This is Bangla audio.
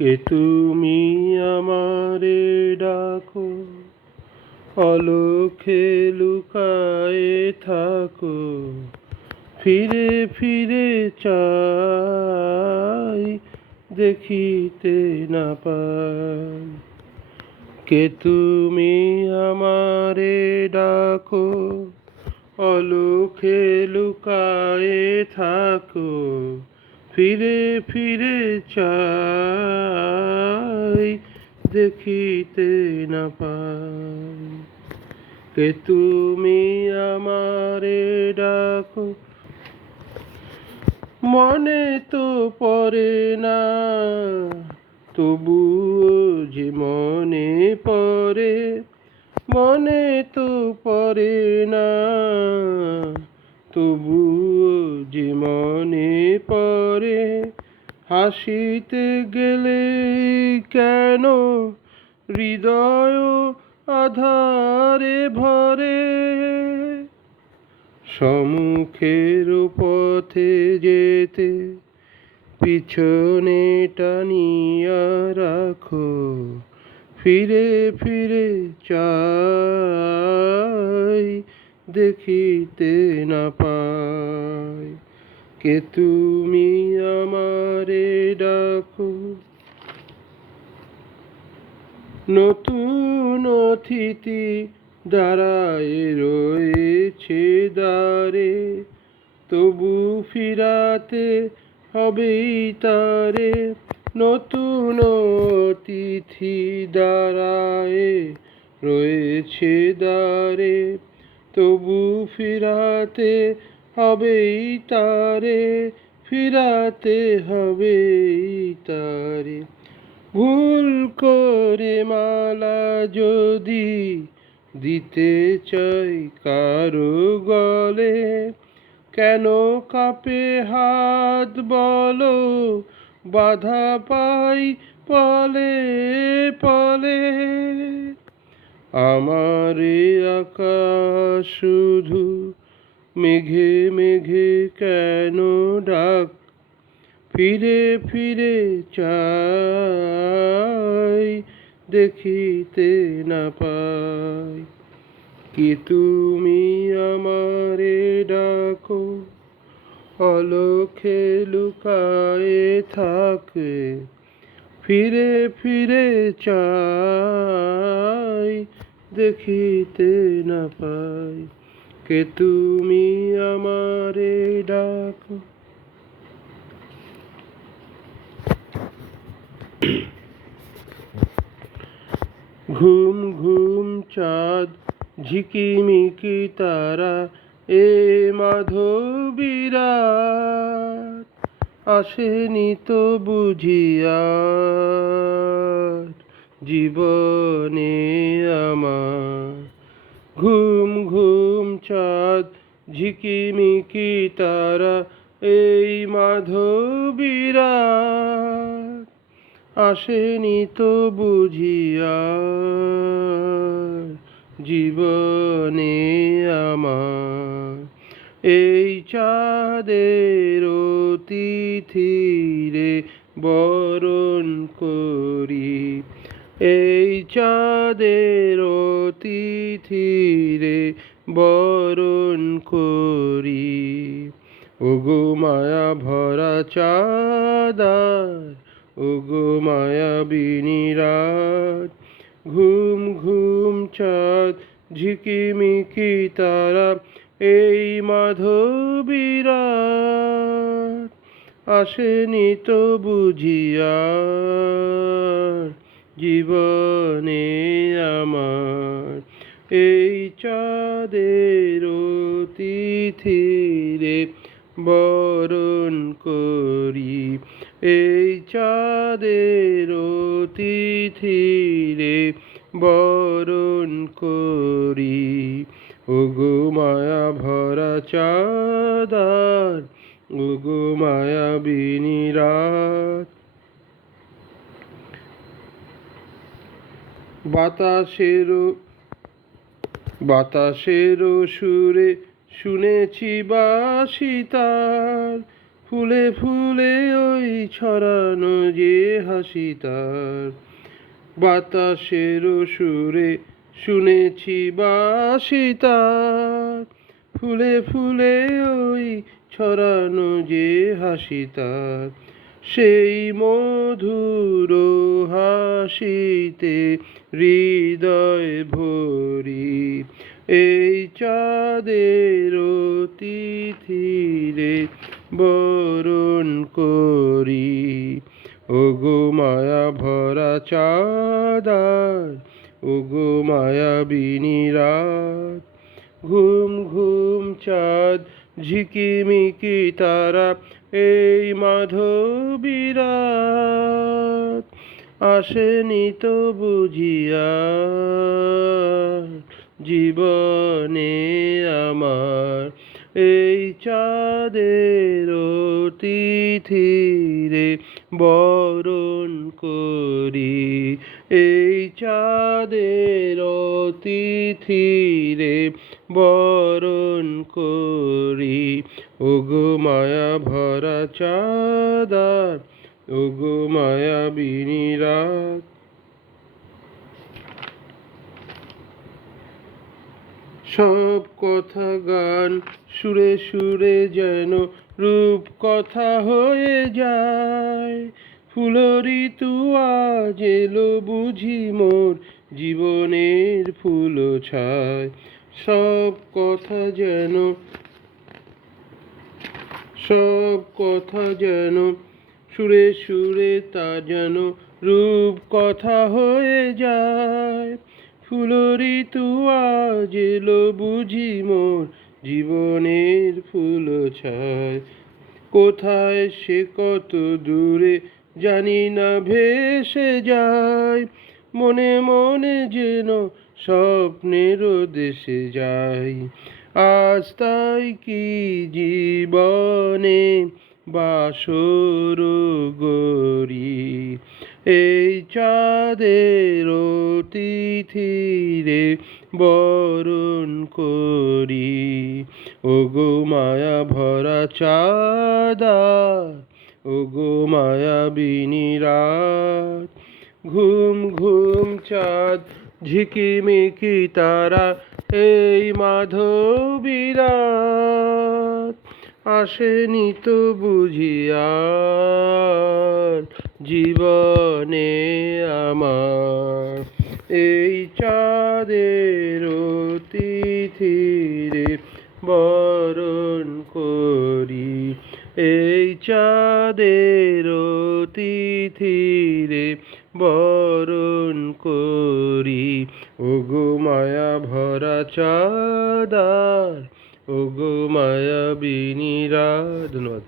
কে তুমি আমারে ডাকো? অলক্ষে লুকায়ে থাকো। ফিরে ফিরে চাই দেখিতে না পাই। কে তুমি আমারে ডাকো? অলক্ষে লুকায়ে থাকো। ফিরে ফিরে চাই, দেখিতে না পাই। কে তুমি আমারে ডাকো? মনে তো পড়ে না, তবুও যে মনে পড়ে, মনে তো পড়ে না। তবুও যে মনে পড়ে, হাসিতে গেলে কেন হৃদয় আধারে ভরে? সম্মুখের পথে যেতে পিছনে টানিয়া রাখো, ফিরে ফিরে চাই দেখিতে না পাই। কে তুমি আমারে ডাকো? নতুন অতিথি দাঁড়ায় রয়েছে দ্বারে, তবু ফিরাতে হবেই তারে। নতুন অতিথি দাঁড়ায় রয়েছে দ্বারে তবু ফিরাতে হবেই তারে, ফিরাতে হবেই তারে। ভুল করে মালা যদি দিতে চাই কারও গলে, কেন কাপে হাত বলো, বাধা পাই পলে পলে। আমারে আকাশ শুধু মেঘে মেঘে কেন ডাক? ফিরে ফিরে চাই দেখিতে না পাই। কি তুমি আমারে ডাকো? অলক্ষে লুকায়ে থাকে ফিরে ফিরে চাই, দেখিতে না পাই। কে তুমি আমারে ডাকো? ঘুম ঘুম, চাঁদ, ঝিকিমিকি তারা, এ মাধবীরা। আসেনি তো বুঝিয়া, জীবনে আমার ঘুম ঘুম চাঁদ, ঝিকিমিকি তারা এই মাধবীরা। আসেনি তো বুঝিয়া, জীবনে আমার এই চাঁদের অতিথিরে বরণ করি। এই চাঁদের অতিথিরে বরণ করি। ওগো মায়া ভরা চাঁদার, ওগো মায়াবিনী রাত ঘুম ঘুম চাঁদ ঝিকিমিকি তারা এই মাধবীরা আসেনি তো বুঝিয়া জীবনে আমার। এই চাঁদের অতিথিরে বরণ করি। এই চাঁদের অতিথিরে বরণ চাঁদার ওগো মায়া রাত বাতাসেরও বাতাসেরও সুরে শুনেছি বাসি তার। ফুলে ফুলে ওই ছড়ানো যে হাসি তার। বাতাসের সুরে শুনেছি বাসি তার। ফুলে ফুলে ওই ছড়ানো যে হাসি তার সেই মধুর হাসিতে হৃদয় ভরি। এই চাঁদের তিথিরে বরণ করি। ওগো মায়া ভরা চাঁদার ওগো মায়াবিনী রাত ঘুম ঘুম চাঁদ, ঝিকিমিকি তারা, এই মাধবীরাত, আসেনি তো বুঝিয়া জীবনে আমার, এই চাঁদের তিথিরে বরণ করি, এই চাঁদের তিথিরে বরণ করি। ওগো মায়া ভরা চাঁদার, ওগো মায়া বিনিরাত। সব কথা গান সুরে সুরে যেন রূপ কথা হয়ে যায়। ফুলরি আজ এলো বুঝি মোর জীবনের ফুল ছায়। সব কথা যেন সব কথা যেন সুরে সুরে তা যেন রূপ কথা হয়ে যায়। ফুলরি আজ এলো বুঝি মোর জীবনের ফুল ছায়। কোথায় সে কত দূরে জানি না ভেসে যায়। মনে মনে যেন স্বপ্নের দেশে যাই। আজ তাই কি জীবনে বাসর গরি এই চাঁদের তিথিরে বরণ করি। ওগো মায়া ভরা চাঁদা, ওগো মায়া বিনিরাত। ঘুম ঘুম চাঁদ ঝিকিমিকি তারা, এই মাধবীরাত, আসেনি তো বুঝিয়ার জীবনে আমার। এই চাঁদের তিথিরে বরণ করি, এই চাঁদের তিথিরে বরণ করি। ওগো মায়া ভরা চাদার ওগো মায়া বিনিরা ধন্যবাদ।